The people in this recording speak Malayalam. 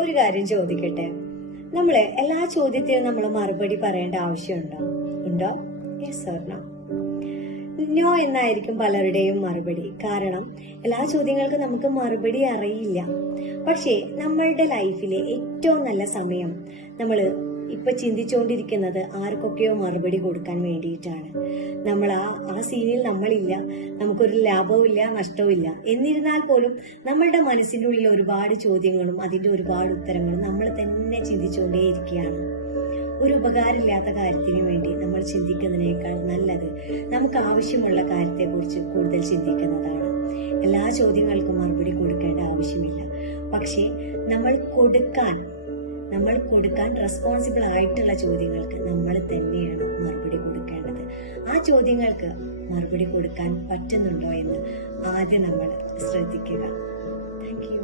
ഒരു കാര്യം ചോദിക്കട്ടെ, നമ്മള് എല്ലാ ചോദ്യത്തിനും നമ്മൾ മറുപടി പറയേണ്ട ആവശ്യമുണ്ടോ? ഉണ്ടോ? Yes or no? നോ എന്നായിരിക്കും പലരുടെയും മറുപടി. കാരണം എല്ലാ ചോദ്യങ്ങൾക്കും നമുക്ക് മറുപടി അറിയില്ല. പക്ഷേ നമ്മളുടെ ലൈഫിലെ ഏറ്റവും നല്ല സമയം നമ്മൾ ഇപ്പൊ ചിന്തിച്ചുകൊണ്ടിരിക്കുന്നത് ആർക്കൊക്കെയോ മറുപടി കൊടുക്കാൻ വേണ്ടിയിട്ടാണ്. നമ്മൾ ആ സീനിൽ നമ്മളില്ല, നമുക്കൊരു ലാഭവും ഇല്ല, നഷ്ടവും ഇല്ല. എന്നിരുന്നാൽ പോലും നമ്മളുടെ മനസ്സിന്റെ ഉള്ളിൽ ഒരുപാട് ചോദ്യങ്ങളും അതിന്റെ ഒരുപാട് ഉത്തരങ്ങളും നമ്മൾ തന്നെ ചിന്തിച്ചുകൊണ്ടേയിരിക്കുകയാണ്. ഒരു ഉപകാരമില്ലാത്ത കാര്യത്തിന് വേണ്ടി നമ്മൾ ചിന്തിക്കുന്നതിനേക്കാൾ നല്ലത് നമുക്ക് ആവശ്യമുള്ള കാര്യത്തെക്കുറിച്ച് കൂടുതൽ ചിന്തിക്കുന്നതാണ്. എല്ലാ ചോദ്യങ്ങൾക്കും മറുപടി കൊടുക്കേണ്ട ആവശ്യമില്ല. പക്ഷേ നമ്മൾ കൊടുക്കാൻ റെസ്പോൺസിബിൾ ആയിട്ടുള്ള ചോദ്യങ്ങൾക്ക് നമ്മൾ തന്നെയാണ് മറുപടി കൊടുക്കേണ്ടത്. ആ ചോദ്യങ്ങൾക്ക് മറുപടി കൊടുക്കാൻ പറ്റുന്നുണ്ടോ എന്ന് ആദ്യം നമ്മൾ ശ്രദ്ധിക്കുക. Thank you.